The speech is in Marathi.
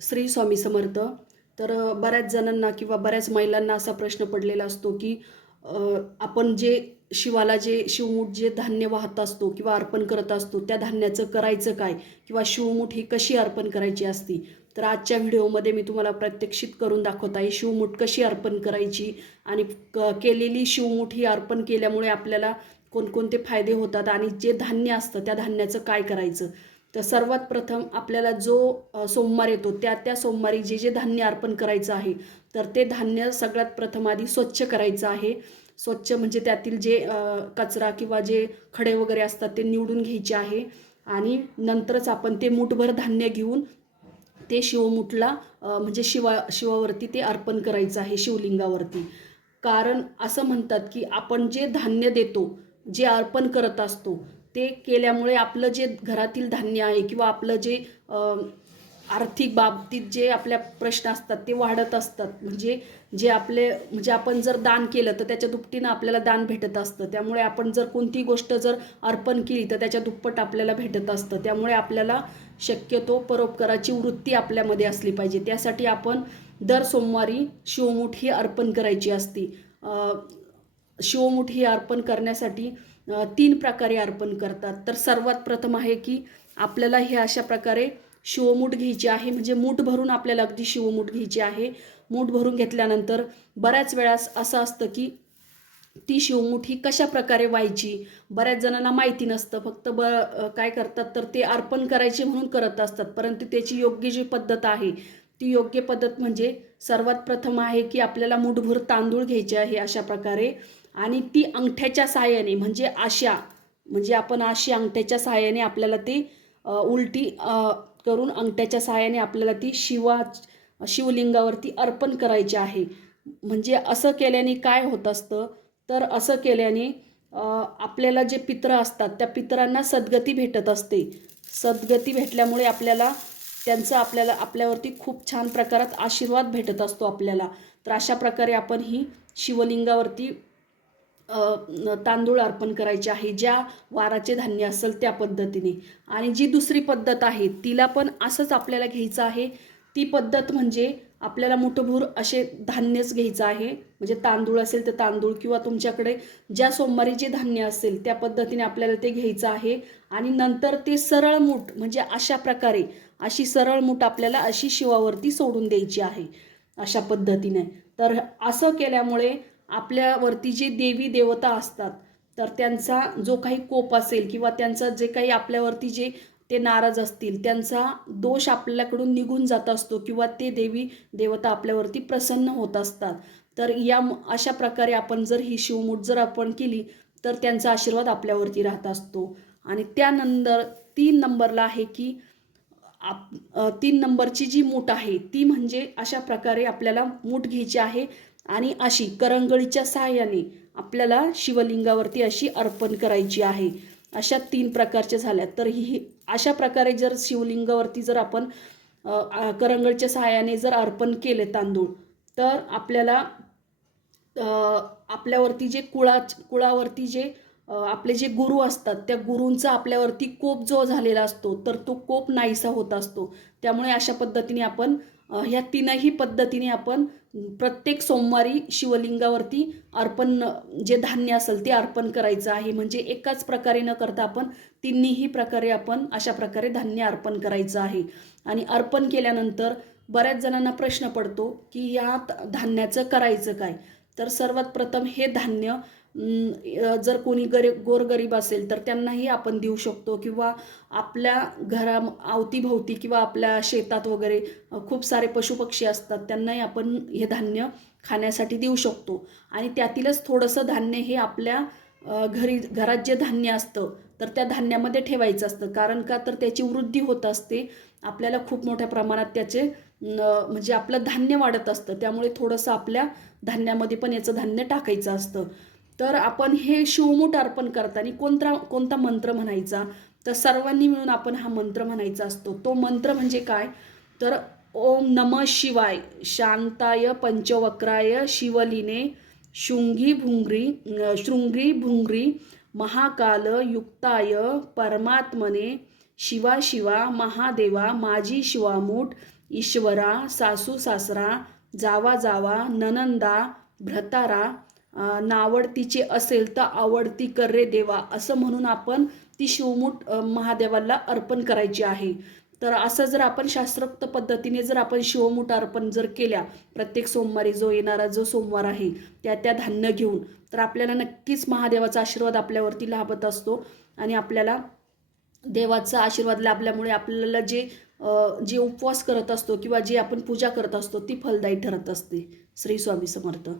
श्री स्वामी समर्थ. तर बऱ्याच जणांना किंवा बऱ्याच महिलांना असा प्रश्न पडलेला असतो की आपण जे शिवाला जे शिवमूठ जे धान्य वाहत असतो किंवा अर्पण करत असतो त्या धान्याचं करायचं काय? किंवा शिवमूठ ही कशी अर्पण करायची असती? तर आजच्या व्हिडिओमध्ये मी तुम्हाला प्रत्यक्षित करून दाखवत आहे शिवमूठ कशी अर्पण करायची आणि क केलेली शिवमूठ ही अर्पण केल्यामुळे आपल्याला कोणकोणते फायदे होतात आणि जे धान्य असतं त्या धान्याचं काय करायचं? तर सर्वात प्रथम आपल्याला जो सोमवार येतो त्या त्या सोमवारी जे जे धान्य अर्पण करायचं आहे तर ते धान्य सगळ्यात प्रथम आधी स्वच्छ करायचं आहे. स्वच्छ म्हणजे त्यातील जे कचरा किंवा जे खडे वगैरे असतात ते निवडून घ्यायचे आहे. आणि नंतरच आपण ते मुठभर धान्य घेऊन ते शिवमुठला म्हणजे शिवा शिवावरती ते अर्पण करायचं आहे शिवलिंगावरती. कारण असं म्हणतात की आपण जे धान्य देतो जे अर्पण करत असतो ते केल्यामुळे आपलं जे घरातील धान्य आहे किंवा आपलं जे आर्थिक बाबतीत जे आपल्या प्रश्न असतात ते वाढत असतात. म्हणजे जे आपले म्हणजे आपण जर दान केलं तर त्याच्या दुपटीनं आपल्याला दान भेटत असतं. त्यामुळे आपण जर कोणती गोष्ट जर अर्पण केली तर त्याच्या दुप्पट आपल्याला भेटत असतं. त्यामुळे आपल्याला शक्यतो परोपकाराची वृत्ती आपल्यामध्ये असली पाहिजे. त्यासाठी आपण दर सोमवारी शिवमुठ ही अर्पण करायची असती. अ, शिवमुठ ही अर्पण करण्यासाठी तीन प्रकारे अर्पण करतात. तर सर्वात प्रथम आहे की आपल्याला हे अशा प्रकारे शिवमूठ घ्यायची आहे. म्हणजे मूठ भरून आपल्याला अगदी शिवमूठ घ्यायची आहे. मूठ भरून घेतल्यानंतर बऱ्याच वेळास असं असतं की ती शिवमूठ ही कशा प्रकारे व्हायची? बऱ्याच जणांना माहिती नसतं. फक्त ब काय करतात तर ते अर्पण करायचे म्हणून करत असतात. परंतु त्याची योग्य जी पद्धत आहे ती योग्य पद्धत म्हणजे सर्वात प्रथम आहे की आपल्याला मुठभर तांदूळ घ्यायचे आहे अशा प्रकारे. आणि ती अंगठ्याच्या सहाय्याने म्हणजे आशा म्हणजे आपण अशी अंगठ्याच्या सहाय्याने आपल्याला ती उलटी करून अंगठ्याच्या सहाय्याने आपल्याला ती शिवा शिवलिंगावरती अर्पण करायची आहे. म्हणजे असं केल्याने काय होत असतं? तर असं केल्याने आपल्याला जे पित्र असतात त्या पितरांना सद्गती भेटत असते. सद्गती भेटल्यामुळे आपल्याला त्यांचं आपल्याला आपल्यावरती खूप छान प्रकारात आशीर्वाद भेटत असतो आपल्याला. तर अशा प्रकारे आपण ही शिवलिंगावरती तांदूळ अर्पण करायचे आहे ज्या वाराचे धान्य असेल त्या पद्धतीने. आणि जी दुसरी पद्धत आहे तिला पण असंच आपल्याला घ्यायचं आहे. ती पद्धत म्हणजे आपल्याला मुठभूर असे धान्यच घ्यायचं आहे. म्हणजे तांदूळ असेल तर तांदूळ किंवा तुमच्याकडे ज्या सोमवारी जे धान्य असेल त्या पद्धतीने आपल्याला ते घ्यायचं आहे. आणि नंतर ते सरळ मूठ म्हणजे अशा प्रकारे अशी सरळ मूठ आपल्याला अशी शिवावरती सोडून द्यायची आहे अशा पद्धतीने. तर असं केल्यामुळे आपल्यावरती जे देवी देवता असतात तर त्यांचा जो काही कोप असेल किंवा त्यांचा जे काही आपल्यावरती जे ते नाराज असतील त्यांचा दोष आपल्याकडून निघून जात असतो किंवा ते देवी देवता आपल्यावरती प्रसन्न होत असतात. तर या अशा प्रकारे आपण जर ही शिवमूठ जर आपण केली तर त्यांचा आशीर्वाद आपल्यावरती राहत असतो. आणि त्यानंतर तीन नंबरला आहे की आप तीन नंबरची जी मूठ आहे ती म्हणजे अशा प्रकारे आपल्याला मूठ घ्यायची आहे. आणि अशी करंगळीच्या सहाय्याने आपल्याला शिवलिंगावरती अशी अर्पण करायची आहे. अशा तीन प्रकारच्या झाल्या. तर ही अशा प्रकारे जर शिवलिंगावरती जर आपण करंगळीच्या सहाय्याने जर अर्पण केले तांदूळ तर आपल्याला आपल्यावरती जे कुळा कुळावरती जे आपले जे गुरु असतात त्या गुरूंचा आपल्यावरती कोप जो झालेला असतो तर तो कोप नाहीसा होत असतो. त्यामुळे अशा पद्धतीने आपण ह्या तीनही पद्धतीने आपण प्रत्येक सोमवारी शिवलिंगावरती अर्पण जे धान्य असेल ते अर्पण करायचं आहे. म्हणजे एकाच प्रकारे न करता आपण तिन्हीही प्रकारे आपण अशा प्रकारे धान्य अर्पण करायचं आहे. आणि अर्पण केल्यानंतर बऱ्याच जणांना प्रश्न पडतो की या धान्याचं करायचं काय? तर सर्वात प्रथम हे धान्य जर कोणी गरीब गोरगरीब असेल तर त्यांनाही आपण देऊ शकतो किंवा आपल्या घरा अवतीभोवती किंवा आपल्या शेतात वगैरे खूप सारे पशुपक्षी असतात त्यांनाही आपण हे धान्य खाण्यासाठी देऊ शकतो. आणि त्यातीलच थोडंसं धान्य हे आपल्या घरी घरात जे धान्य असतं तर त्या धान्यामध्ये ठेवायचं असतं. कारण का तर त्याची वृद्धी होत असते. आपल्याला खूप मोठ्या प्रमाणात त्याचे म्हणजे आपलं धान्य वाढत असतं. त्यामुळे थोडंसं आपल्या धान्यामध्ये पण याचं धान्य टाकायचं असतं. तर आपण हे शिवमूठ अर्पण करताना कोणता कोणता मंत्र म्हणायचा? तर सर्वांनी मिळून आपण हा मंत्र म्हणायचा असतो. तो मंत्र म्हणजे काय? तर ओम नम शिवाय शांताय पंचवक्राय शिवलिने शुंगी भुंगरी शृंगी भुंगरी महाकाल युक्ताय परमात्मने शिवा शिवा महादेवा माझी शिवामूठ ईश्वरा सासू सासरा जावा जावा ननंदा भ्रतारा नावडतीचे असेल तर आवडती कर रे देवा असं म्हणून आपण ती शिवमूठ महादेवाला अर्पण करायची आहे. तर असं जर आपण शास्त्रोक्त पद्धतीने जर आपण शिवमूठ अर्पण जर केल्या प्रत्येक सोमवारी जो येणारा जो सोमवार आहे त्या त्या धान्य घेऊन तर आपल्याला नक्कीच महादेवाचा आशीर्वाद आपल्यावरती लाभत असतो आणि आपल्याला देवाचा आशीर्वाद लाभल्यामुळे आपल्याला जे जे उपवास करत असतो किंवा जे आपण पूजा करत असतो ती फलदायी ठरत असते. श्री स्वामी समर्थ.